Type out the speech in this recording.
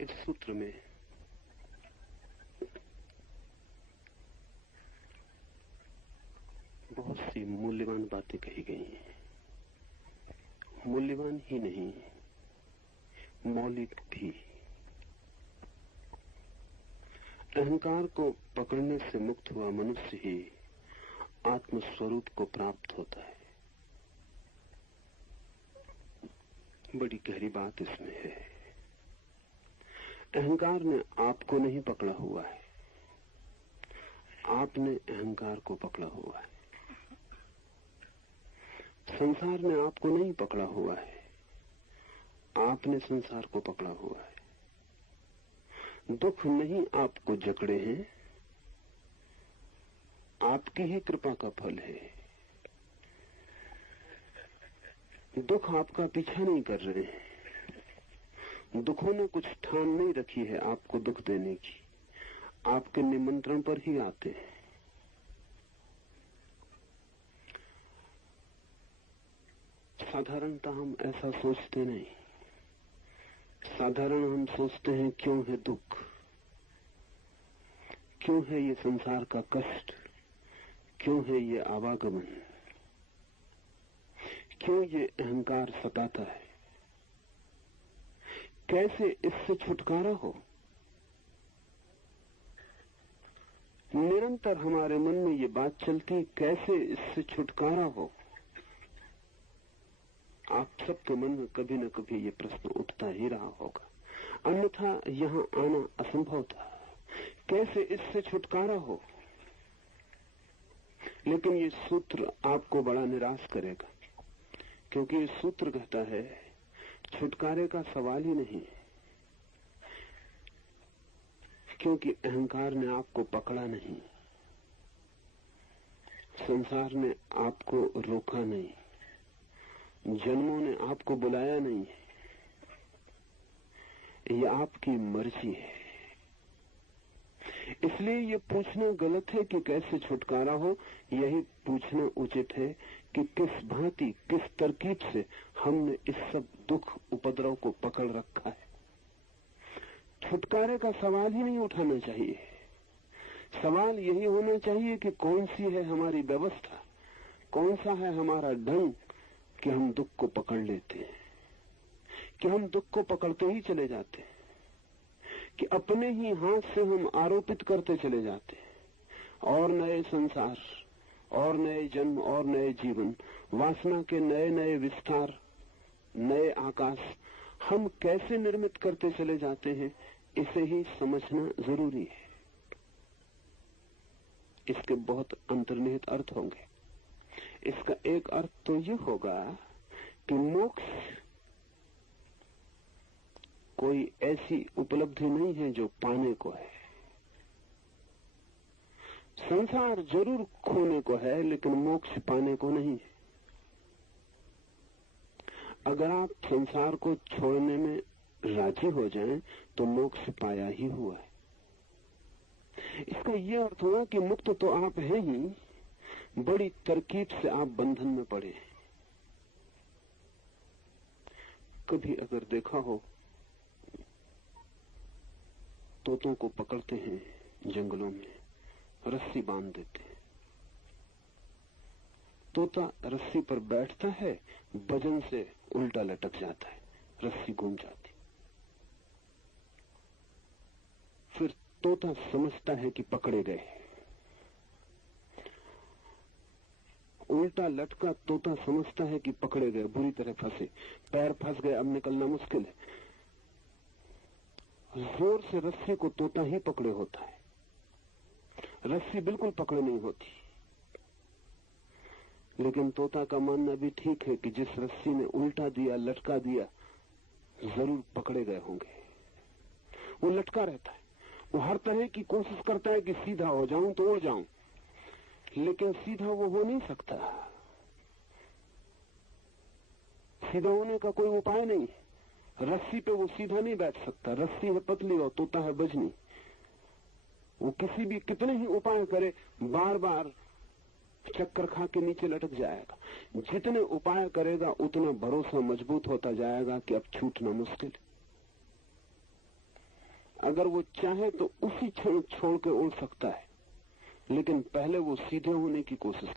इस सूत्र में बहुत सी मूल्यवान बातें कही गई हैं। मूल्यवान ही नहीं, मौलिक भी। अहंकार को पकड़ने से मुक्त हुआ मनुष्य ही आत्मस्वरूप को प्राप्त होता है। बड़ी गहरी बात इसमें है। अहंकार ने आपको नहीं पकड़ा हुआ है, आपने अहंकार को पकड़ा हुआ है। संसार ने आपको नहीं पकड़ा हुआ है, आपने संसार को पकड़ा हुआ है। दुख नहीं आपको जकड़े हैं, आपकी ही कृपा का फल है। दुख आपका पीछा नहीं कर रहे हैं। दुखों ने कुछ ठान नहीं रखी है आपको दुख देने की, आपके निमंत्रण पर ही आते हैं। साधारणतः हम ऐसा सोचते नहीं। साधारण हम सोचते हैं क्यों है दुख, क्यों है ये संसार का कष्ट, क्यों है ये आवागमन, क्यों ये अहंकार सताता है, कैसे इससे छुटकारा हो। निरंतर हमारे मन में ये बात चलती, कैसे इससे छुटकारा हो। आप सबके मन में कभी न कभी ये प्रश्न उठता ही रहा होगा, अन्यथा यहां आना असंभव था। कैसे इससे छुटकारा हो। लेकिन ये सूत्र आपको बड़ा निराश करेगा, क्योंकि ये सूत्र कहता है छुटकारे का सवाल ही नहीं, क्योंकि अहंकार ने आपको पकड़ा नहीं, संसार ने आपको रोका नहीं, जन्मों ने आपको बुलाया नहीं। ये आपकी मर्जी है। इसलिए ये पूछना गलत है कि कैसे छुटकारा हो, यही पूछना उचित है कि किस भांति, किस तरकीब से हमने इस सब दुख उपद्रव को पकड़ रखा है। छुटकारे का सवाल ही नहीं उठाना चाहिए। सवाल यही होना चाहिए कि कौन सी है हमारी व्यवस्था, कौन सा है हमारा ढंग कि हम दुख को पकड़ लेते हैं, कि हम दुख को पकड़ते ही चले जाते हैं, कि अपने ही हाथ से हम आरोपित करते चले जाते हैं। और नए संसार और नए जन्म और नए जीवन, वासना के नए नए विस्तार, नए आकाश हम कैसे निर्मित करते चले जाते हैं, इसे ही समझना जरूरी है। इसके बहुत अंतर्निहित अर्थ होंगे। इसका एक अर्थ तो ये होगा कि मोक्ष कोई ऐसी उपलब्धि नहीं है जो पाने को है। संसार जरूर खोने को है, लेकिन मोक्ष पाने को नहीं है। अगर आप संसार को छोड़ने में राजी हो जाएं, तो मोक्ष पाया ही हुआ है। इसका यह अर्थ हुआ कि मुक्त तो आप हैं ही, बड़ी तरकीब से आप बंधन में पड़े हैं। कभी अगर देखा हो, तोतों को पकड़ते हैं जंगलों में, रस्सी बांध देते हैं। तोता रस्सी पर बैठता है, वजन से उल्टा लटक जाता है, रस्सी घूम जाती। फिर तोता समझता है कि पकड़े गए। उल्टा लटका तोता समझता है कि पकड़े गए, बुरी तरह फंसे, पैर फंस गए, अब निकलना मुश्किल है। जोर से रस्सी को तोता ही पकड़े होता है, रस्सी बिल्कुल पकड़े नहीं होती। लेकिन तोता का मानना भी ठीक है कि जिस रस्सी ने उल्टा दिया, लटका दिया, जरूर पकड़े गए होंगे। वो लटका रहता है, वो हर तरह की कोशिश करता है कि सीधा हो जाऊं तो उड़ जाऊं, लेकिन सीधा वो हो नहीं सकता। सीधा होने का कोई उपाय नहीं है। रस्सी पे वो सीधा नहीं बैठ सकता, रस्सी है पतली और तोता है बजनी। वो किसी भी कितने ही उपाय करे, बार बार चक्कर खा के नीचे लटक जाएगा। जितने उपाय करेगा उतना भरोसा मजबूत होता जाएगा कि अब छूटना मुश्किल है। अगर वो चाहे तो उसी क्षण छोड़ के उड़ सकता है, लेकिन पहले वो सीधे होने की कोशिश